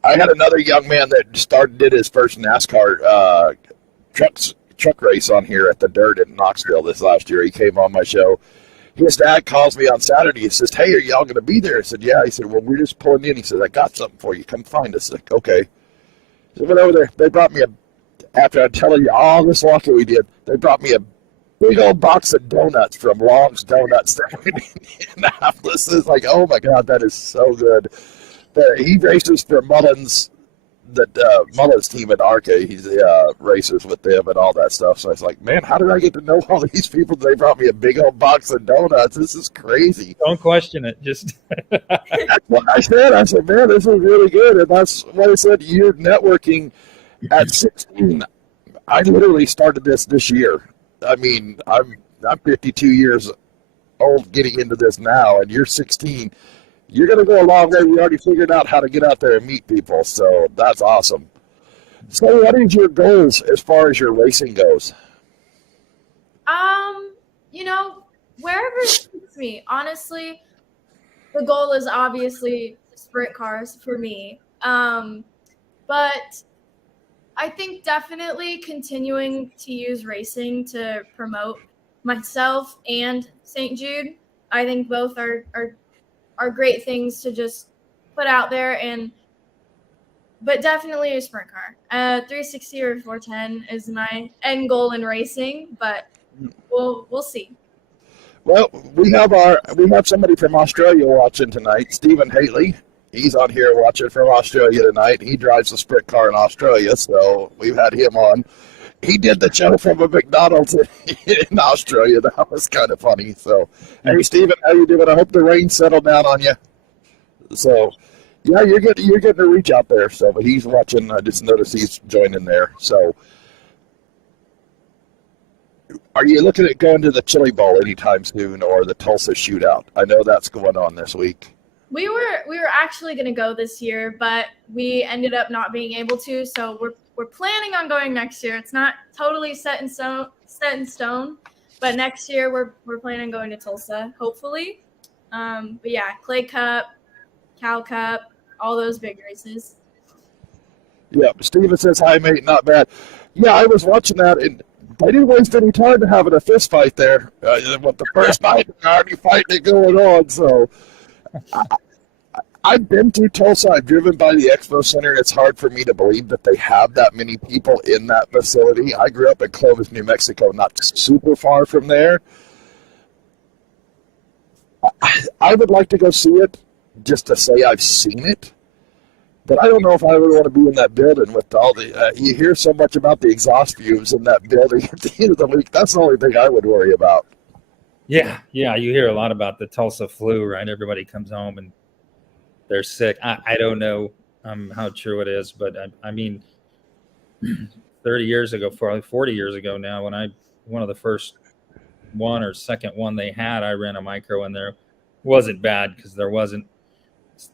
had another young man that did his first NASCAR truck race on here at the Dirt in Knoxville this last year. He came on my show. His dad calls me on Saturday. He says, hey, are y'all going to be there? I said, yeah. He said, well, we're just pulling in. He said, I got something for you. Come find us. Like, okay. So I went over there. They brought me after I'm telling you all this walking we did, they brought me a big old box of donuts from Long's Donuts there in Indianapolis. It's like, oh my God, that is so good. He races for Mullins, Mullins team at ARCA. He's races with them and all that stuff. So I was like, man, how did I get to know all these people? They brought me a big old box of donuts. This is crazy. Don't question it. Just that's what I said. I said, man, this is really good. And that's what I said. You're networking at 16. I literally started this year. I mean, I'm 52 years old getting into this now, and you're 16. You're going to go a long way. We already figured out how to get out there and meet people, so that's awesome. So what is your goals as far as your racing goes? Wherever it takes me. Honestly, the goal is obviously sprint cars for me. But I think definitely continuing to use racing to promote myself and St. Jude. I think both are great things to just put out there, but definitely a sprint car. 360 or 410 is my end goal in racing, but we'll see. Well, we have somebody from Australia watching tonight, Stephen Haley. He's on here watching from Australia tonight. He drives a sprint car in Australia, so we've had him on. He did the show from a McDonald's in Australia. That was kind of funny. So, hey, Stephen, how you doing? I hope the rain settled down on you. So, yeah, you're getting a reach out there. So, but he's watching. I just noticed he's joining there. So, are you looking at going to the Chili Bowl anytime soon, or the Tulsa Shootout? I know that's going on this week. We were actually going to go this year, but we ended up not being able to. So we're planning on going next year. It's not totally set in stone, but next year we're planning on going to Tulsa, hopefully. But yeah, Clay Cup, Cal Cup, all those big races. Yeah, Steven says hi, mate. Not bad. Yeah, I was watching that, and I didn't waste any time having a fist fight there. With the first night, already fighting it going on. So I've been to Tulsa. I've driven by the Expo Center. It's hard for me to believe that they have that many people in that facility. I grew up in Clovis, New Mexico, not super far from there. I would like to go see it just to say I've seen it. But I don't know if I would want to be in that building with all the you hear so much about the exhaust fumes in that building at the end of the week. That's the only thing I would worry about. Yeah, you hear a lot about the Tulsa flu, right? Everybody comes home and they're sick. I don't know how true it is, but I mean, 30 years ago, 40 years ago now, when one of the first one or second one they had, I ran a micro, and there wasn't bad because there wasn't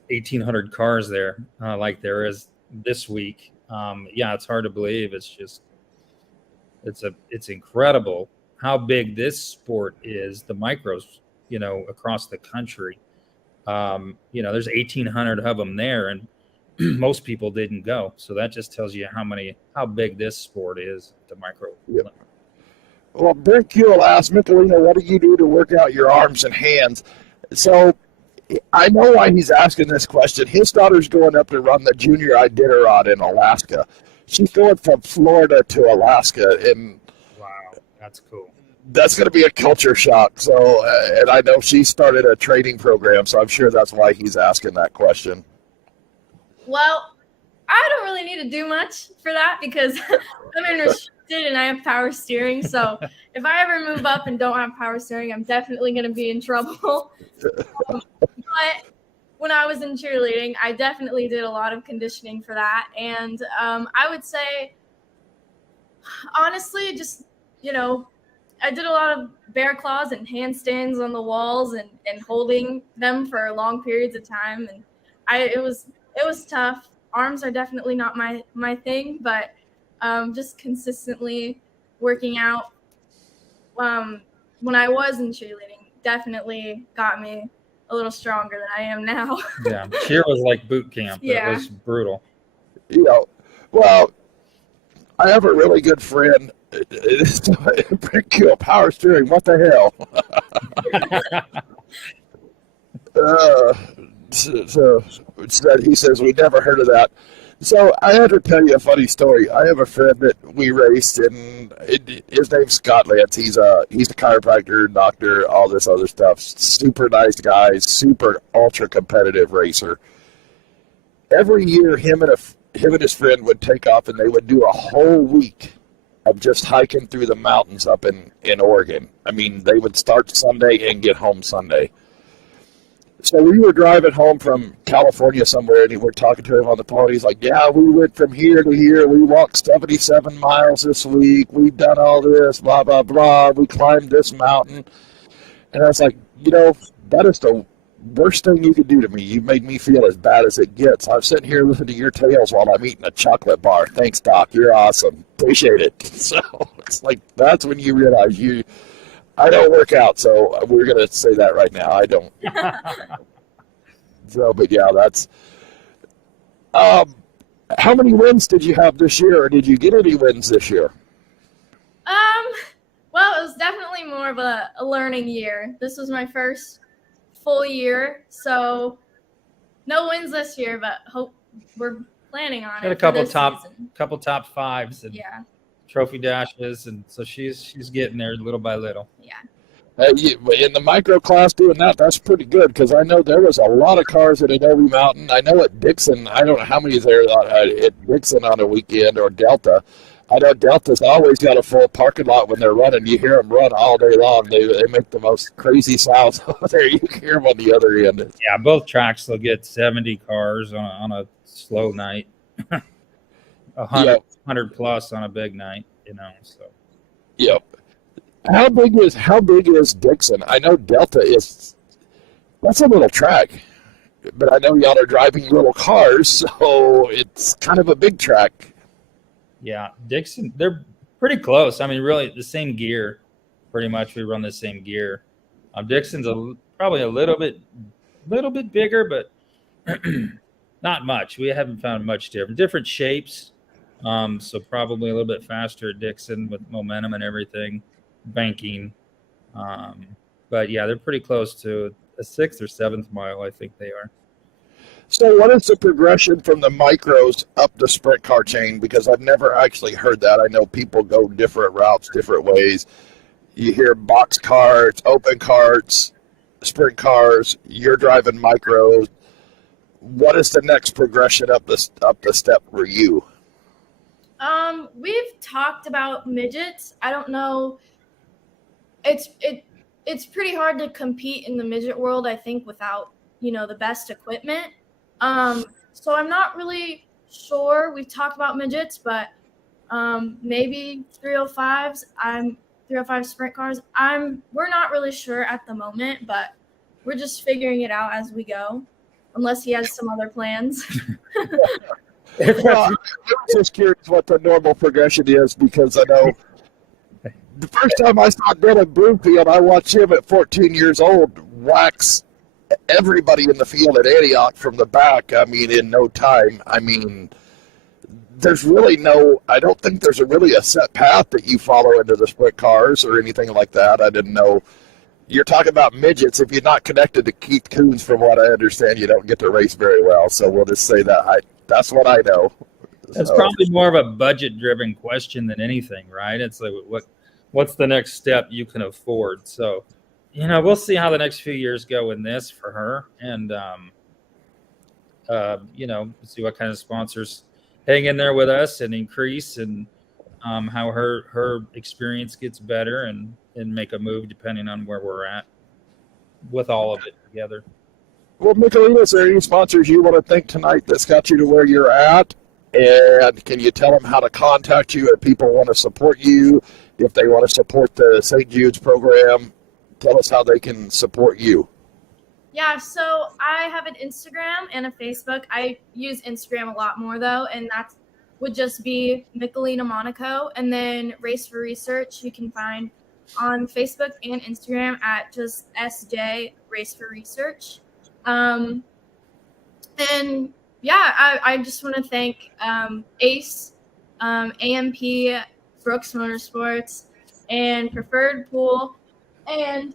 1,800 cars there like there is this week. Yeah, it's hard to believe. It's incredible how big this sport is, the micros, across the country. There's 1,800 of them there, and most people didn't go. So that just tells you how big this sport is, the micro. Yep. Well, Brent Kuehl asked Mickelina, what do you do to work out your arms and hands? So I know why he's asking this question. His daughter's going up to run the junior Iditarod in Alaska. She's going from Florida to Alaska, and wow, that's cool. That's going to be a culture shock. So, and I know she started a training program, so I'm sure that's why he's asking that question. Well, I don't really need to do much for that because I'm in restricted and I have power steering. So if I ever move up and don't have power steering, I'm definitely going to be in trouble. But when I was in cheerleading, I definitely did a lot of conditioning for that. And I would say, honestly, just, I did a lot of bear claws and handstands on the walls and holding them for long periods of time. And it was tough. Arms are definitely not my thing, but just consistently working out when I was in cheerleading definitely got me a little stronger than I am now. Yeah, cheer was like boot camp. Yeah. It was brutal. Well, I have a really good friend. Power steering. What the hell? So he says we never heard of that. So I had to tell you a funny story. I have a friend that we raced, and his name's Scott Lance. He's a chiropractor, doctor, all this other stuff. Super nice guy, super ultra competitive racer. Every year, him and his friend would take off, and they would do a whole week of just hiking through the mountains up in Oregon. I mean, they would start Sunday and get home Sunday. So we were driving home from California somewhere, and we were talking to him on the phone. He's like, yeah, we went from here to here. We walked 77 miles this week. We've done all this, blah, blah, blah. We climbed this mountain. And I was like, that is the worst thing you could do to me. You made me feel as bad as it gets. I'm sitting here listening to your tales while I'm eating a chocolate bar. Thanks, Doc. You're awesome. Appreciate it. So it's like, that's when you realize I don't work out, so we're going to say that right now. I don't. So, but yeah, that's. How many wins did you have this year, or did you get any wins this year? Well, it was definitely more of a learning year. This was my first full year, so no wins this year, but hope we're planning on Got it. a couple top fives and Yeah. trophy dashes, and so she's getting there little by little. Yeah. In the micro class doing that's pretty good, because I know there was a lot of cars at Adobe Mountain. I know at Dixon, I don't know how many there at Dixon on a weekend, or Delta. I know Delta's always got a full parking lot when they're running. You hear them run all day long. They make the most crazy sounds over there. You can hear them on the other end. Yeah, both tracks will get 70 cars on a slow night. 100 plus on a big night, so. Yep. How big is Dixon? I know Delta that's a little track, but I know y'all are driving little cars, so it's kind of a big track. Yeah, Dixon, they're pretty close. I mean, really the same gear, pretty much. We run the same gear. Dixon's probably a little bit bigger, but not much. We haven't found much different shapes. So probably a little bit faster at Dixon with momentum and everything, banking. But yeah, they're pretty close to a 6th or 7th mile, I think they are. So what is the progression from the micros up the sprint car chain? Because I've never actually heard that. I know people go different routes, different ways. You hear box carts, open carts, sprint cars. You're driving micros. What is the next progression up the step for you? We've talked about midgets. I don't know. It's pretty hard to compete in the midget world, I think, without, the best equipment. So I'm not really sure. We've talked about midgets, but maybe 305s. 305 sprint cars. We're not really sure at the moment, but we're just figuring it out as we go, unless he has some other plans. Well, I'm just curious what the normal progression is, because I know the first time I saw Dylan Broomfield, I watched him at 14 years old wax everybody in the field at Antioch from the back. I mean, in no time. I mean, there's really I don't think there's really a set path that you follow into the sprint cars or anything like that. I didn't know. You're talking about midgets. If you're not connected to Keith Coons, from what I understand, you don't get to race very well. So we'll just say that that's what I know. That's probably more of a budget-driven question than anything, right? It's like, what's the next step you can afford? So, we'll see how the next few years go in this for her, and see what kind of sponsors hang in there with us and increase, and how her experience gets better, and make a move depending on where we're at with all of it together. Well, Mickelina, is there any sponsors you want to thank tonight that's got you to where you're at? And can you tell them how to contact you if people want to support you, if they want to support the St. Jude's program? Tell us how they can support you. Yeah, so I have an Instagram and a Facebook. I use Instagram a lot more, though, and that would just be Mickelina Monico. And then Race for Research you can find on Facebook and Instagram at just SJ Race for Research. And yeah, I just want to thank ACE, AMP, Brooks Motorsports, and Preferred Pool, and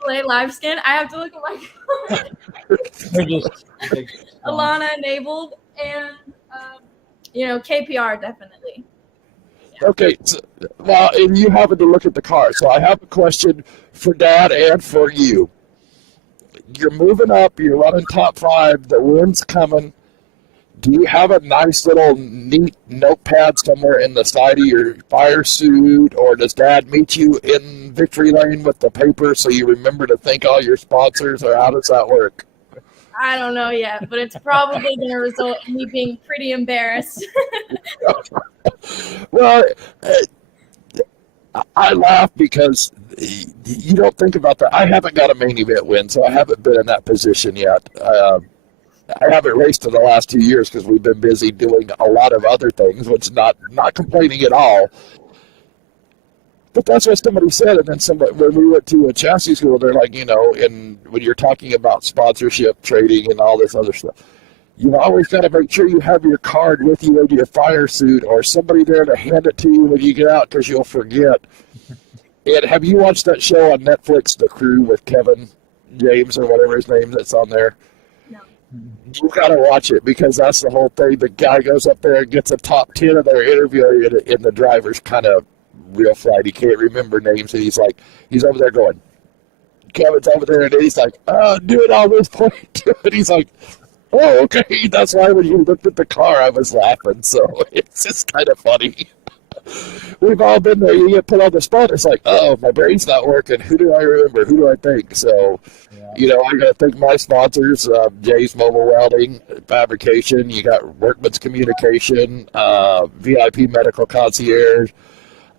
Play Live Skin. I have to look at my Alana Enabled, and KPR definitely. Yeah. Okay, so, well, and you happen to look at the car, so I have a question for Dad and for you. You're moving up, you're running top 5, the wind's coming. Do you have a nice little neat notepad somewhere in the side of your fire suit, or does Dad meet you in victory lane with the paper so you remember to thank all your sponsors, or how does that work? I don't know yet, but it's probably going to result in me being pretty embarrassed. Well, I laugh because you don't think about that. I haven't got a main event win, so I haven't been in that position yet. I haven't raced in the last 2 years because we've been busy doing a lot of other things, which not complaining at all. But that's what somebody said, and then when we went to a chassis school, they're like, and when you're talking about sponsorship, trading, and all this other stuff, you've always got to make sure you have your card with you in your fire suit, or somebody there to hand it to you when you get out, because you'll forget. And have you watched that show on Netflix, The Crew, with Kevin James or whatever his name that's on there? No. You've got to watch it, because that's the whole thing. The guy goes up there and gets a top 10 of their interview, and the driver's kind of real fried. He can't remember names, and he's over there going, Kevin's over there, and he's like, do it on this point. And he's like, oh, okay. That's why when you looked at the car, I was laughing. So it's just kind of funny. We've all been there. You get put on the spot. It's like, oh, my brain's not working. Who do I remember? Who do I think? So, I got to thank my sponsors, Jay's Mobile Welding, Fabrication. You got Workman's Communication, VIP Medical Concierge,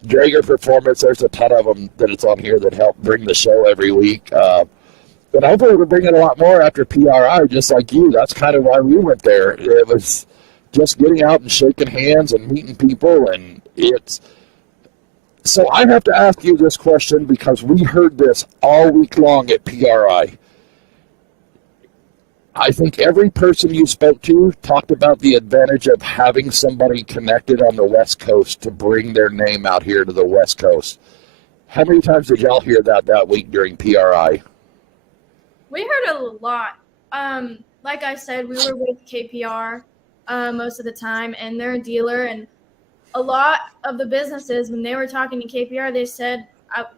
Drager Performance. There's a ton of them that it's on here that help bring the show every week. But hopefully we're bringing a lot more after PRI, just like you. That's kind of why we went there. It was just getting out and shaking hands and meeting people, and so I have to ask you this question, because we heard this all week long at PRI. I think every person you spoke to talked about the advantage of having somebody connected on the West Coast to bring their name out here to the West Coast. How many times did y'all hear that week during PRI? We heard a lot. Like I said, we were with KPR most of the time, and they're a dealer. And a lot of the businesses, when they were talking to KPR, they said,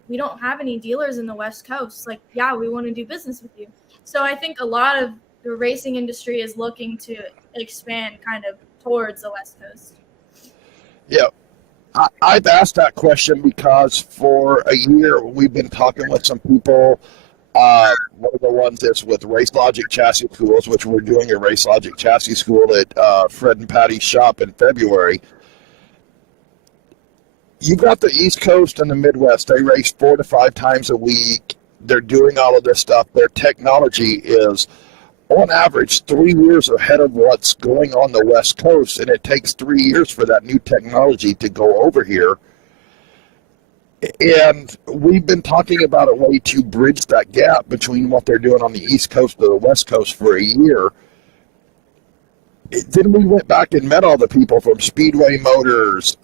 we don't have any dealers in the West Coast. Like, yeah, we want to do business with you. So I think a lot of the racing industry is looking to expand kind of towards the West Coast. Yeah. I've asked that question because for a year we've been talking with some people. One of the ones that's with Race Logic Chassis Schools, which we're doing a Race Logic Chassis School at Fred and Patty's shop in February. You've got the East Coast and the Midwest. They race 4 to 5 times a week. They're doing all of this stuff. Their technology is, on average, 3 years ahead of what's going on the West Coast, and it takes 3 years for that new technology to go over here. And we've been talking about a way to bridge that gap between what they're doing on the East Coast and the West Coast for a year. Then we went back and met all the people from Speedway Motors,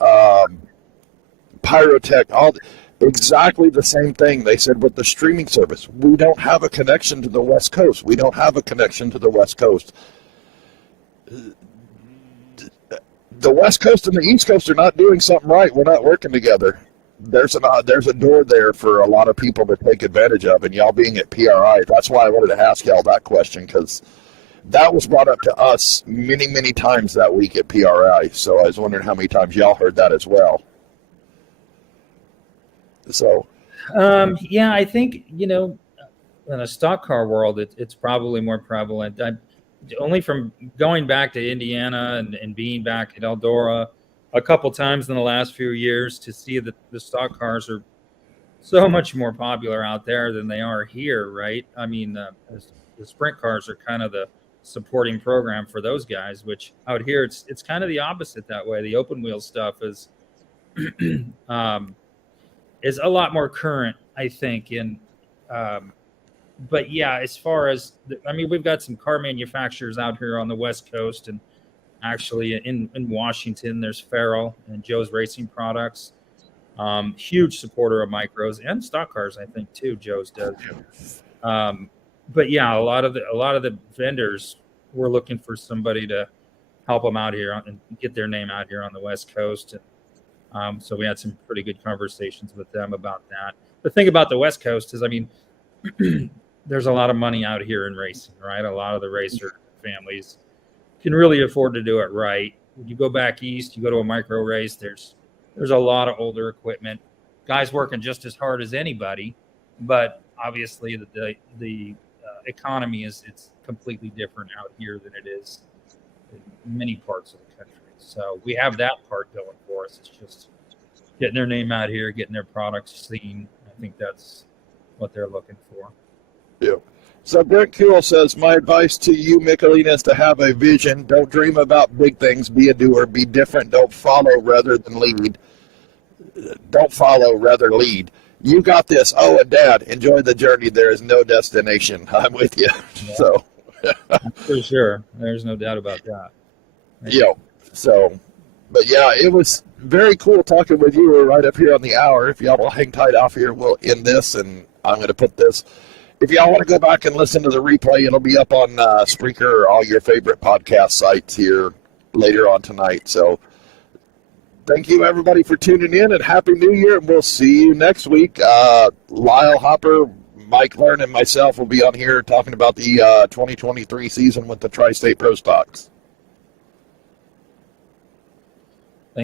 Pyrotech, exactly the same thing. They said with the streaming service, we don't have a connection to the West Coast. We don't have a connection to the West Coast. The West Coast and the East Coast are not doing something right. We're not working together. There's a door there for a lot of people to take advantage of, and y'all being at PRI, that's why I wanted to ask y'all that question, because that was brought up to us many, many times that week at PRI. So I was wondering how many times y'all heard that as well. So, yeah, I think, in a stock car world, it's probably more prevalent. Only from going back to Indiana and being back at Eldora a couple times in the last few years to see that the stock cars are so much more popular out there than they are here, right? I mean, the sprint cars are kind of the supporting program for those guys, which out here it's kind of the opposite that way. The open wheel stuff is is a lot more current, I think. But yeah, as far as we've got some car manufacturers out here on the West Coast, and actually in Washington, there's Farrell and Joe's Racing Products. Huge supporter of micros and stock cars, I think too. Joe's does. But yeah, a lot of the vendors were looking for somebody to help them out here and get their name out here on the West Coast. And so we had some pretty good conversations with them about that. The thing about the West Coast is, there's a lot of money out here in racing, right? A lot of the racer families can really afford to do it right. When you go back east, you go to a micro race, there's a lot of older equipment, guys working just as hard as anybody, but obviously the economy it's completely different out here than it is in many parts of the country. So we have that part going for us. It's just getting their name out here, getting their products seen. I think that's what they're looking for. Yeah. So Brent Kuhl says, my advice to you, Mickelina, is to have a vision. Don't dream about big things. Be a doer. Be different. Don't follow rather than lead. Don't follow, rather lead. You got this. Oh, and Dad, enjoy the journey. There is no destination. I'm with you. Yeah. So, for sure. There's no doubt about that. Yeah. So, but yeah, it was very cool talking with you. We're right up here on the hour. If y'all will hang tight off here, we'll end this, and I'm going to put this. If y'all want to go back and listen to the replay, it'll be up on Spreaker or all your favorite podcast sites here later on tonight. So thank you, everybody, for tuning in, and Happy New Year, and we'll see you next week. Lyle Hopper, Mike Learn, and myself will be on here talking about the 2023 season with the Tri-State Pro Stocks.